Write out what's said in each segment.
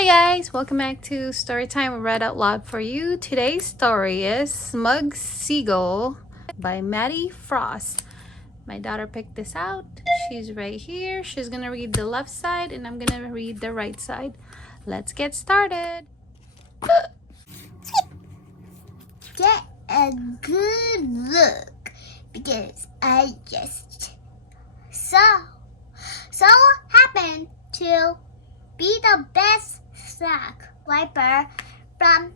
Hi guys, welcome back to Storytime read out loud for you. Today's story is Smug Seagull by Maddie Frost. My daughter picked this out. She's right here. She's gonna read the left side and I'm gonna read the right side. Let's get started. Get a good look because I just so happen to be the best snack wiper from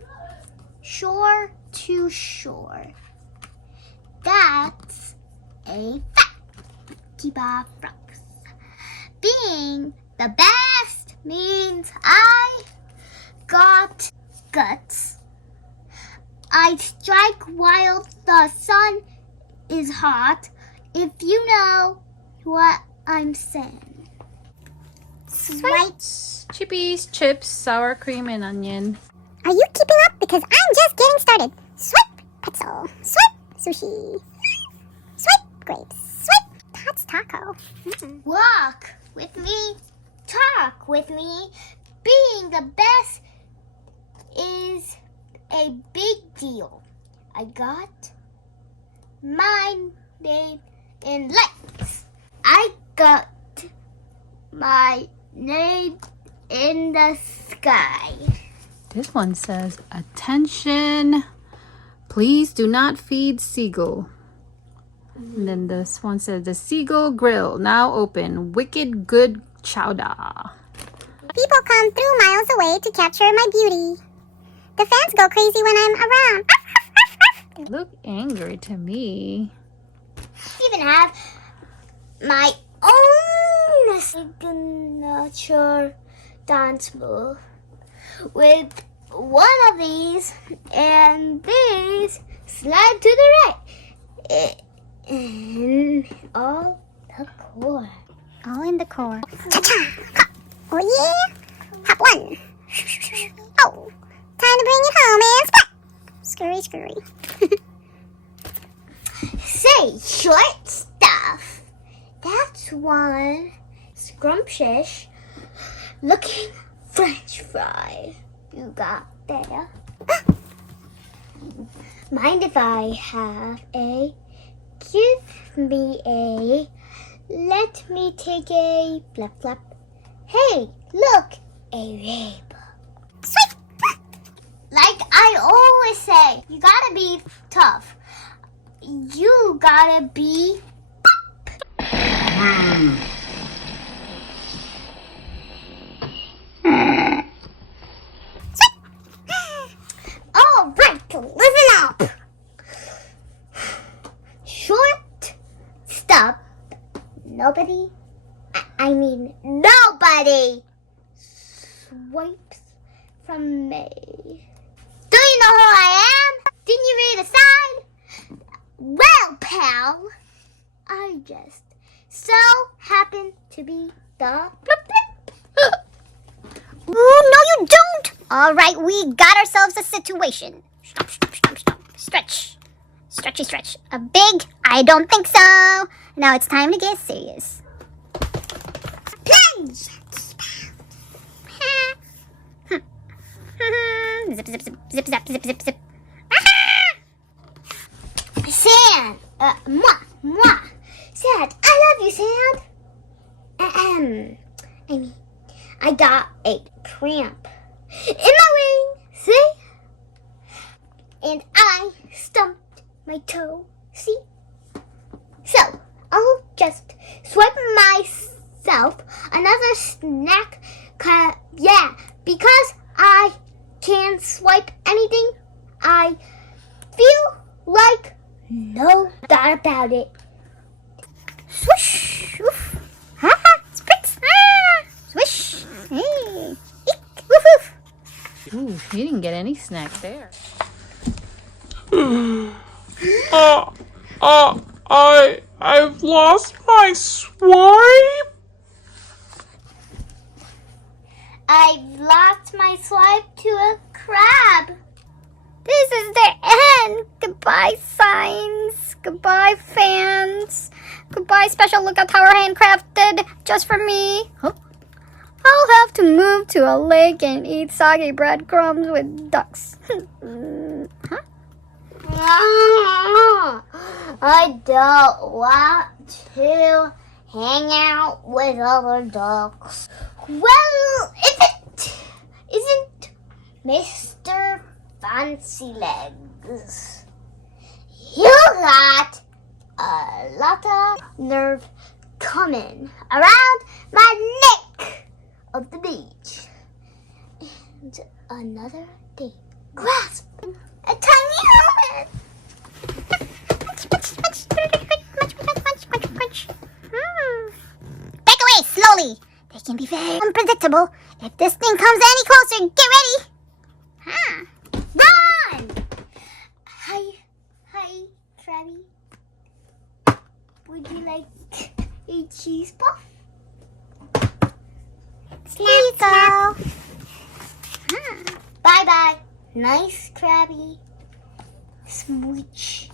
shore to shore. That's a fact. Keep our frogs. Being the best means I got guts. I strike while the sun is hot, if you know what I'm saying. Swipe. Chippies, chips, sour cream, and onion. Are you keeping up? Because I'm just getting started. Swipe, pretzel. Swipe, sushi. Swipe, grapes. Swipe, Todd's taco. Walk with me, talk with me. Being the best is a big deal. I got my name in lights. I got my name in the sky. This one says, attention, please do not feed seagull. And then this one says, the Seagull Grill now open, wicked good chowder. People come through miles away to capture my beauty. The fans go crazy when I'm around. They look angry to me. I even have my own signature dance move with one of these and these slide to the right and all the core. All in the core. Cha-cha! Oh yeah! Hop one. Oh, time to bring it home and splat! Scurry, scurry. Say short stuff. That's one scrumptious looking French fry you got there. Mind if I have a? Give me a. Let me take a flap flap. Hey, look, a rainbow. Swipe! Like I always say, you gotta be tough. You gotta be all right, listen up. Short stop. Nobody, I mean nobody swipes from me. Do you know who I am? Didn't you read the sign? Well, pal, I just so happen to be the blip blip. Ooh, no you don't! Alright, we got ourselves a situation. Stop, stop, stop, stop. Stretch. Stretchy stretch. A big, I don't think so. Now it's time to get serious. Plunge! Zip, zip, zip, zip, zap, zip, zip, zip. Sand! Mwah! Sand! I love you, Sand! I mean, I got a cramp in my wing, see? And I stumped my toe, see? So, I'll just swipe myself another snack, yeah, because I can swipe anything I feel like, no doubt about it. Swoosh! Oof! Ha ha! Spritz! Ah! Swish! Hey! Eek! Woof woof! Ooh, you didn't get any snack there. I've lost my swipe. I've lost my swipe to a crab. This is the end! Goodbye, signs! Goodbye, fans! Goodbye, special lookout tower handcrafted just for me! Oh, I'll have to move to a lake and eat soggy breadcrumbs with ducks. Huh? I don't want to hang out with other ducks. Well, isn't Mr. Fancy Legs? You got a lot of nerve coming around my neck of the beach. And another thing. Grasp a tiny helmet. Back away slowly. They can be very unpredictable. If this thing comes any closer, get ready. Huh. Run! Hi, Krabby. Would you like a cheese puff? Let's go. Bye-bye. Nice Krabby. Smooch.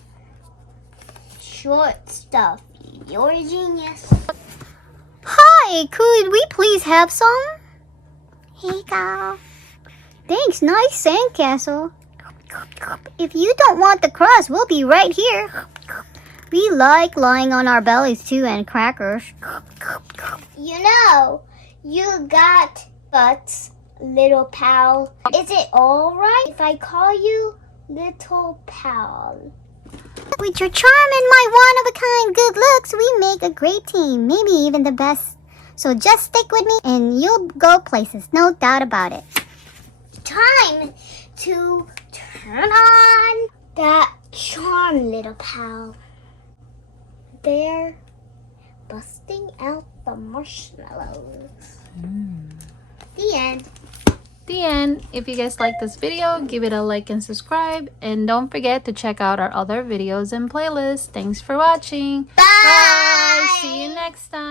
Short stuff. You're a genius. Hi, could we please have some? Here you go. Thanks, nice sandcastle. If you don't want the crust, we'll be right here. We like lying on our bellies too, and crackers. You know, you got butts, little pal. Is it alright if I call you little pal? With your charm and my one-of-a-kind good looks, we make a great team, maybe even the best. So just stick with me and you'll go places, no doubt about it. Time to turn on that charm, little pal. They're busting out the marshmallows. The end. The end. If you guys like this video, give it a like and subscribe. And don't forget to check out our other videos and playlists. Thanks for watching. Bye! See you next time.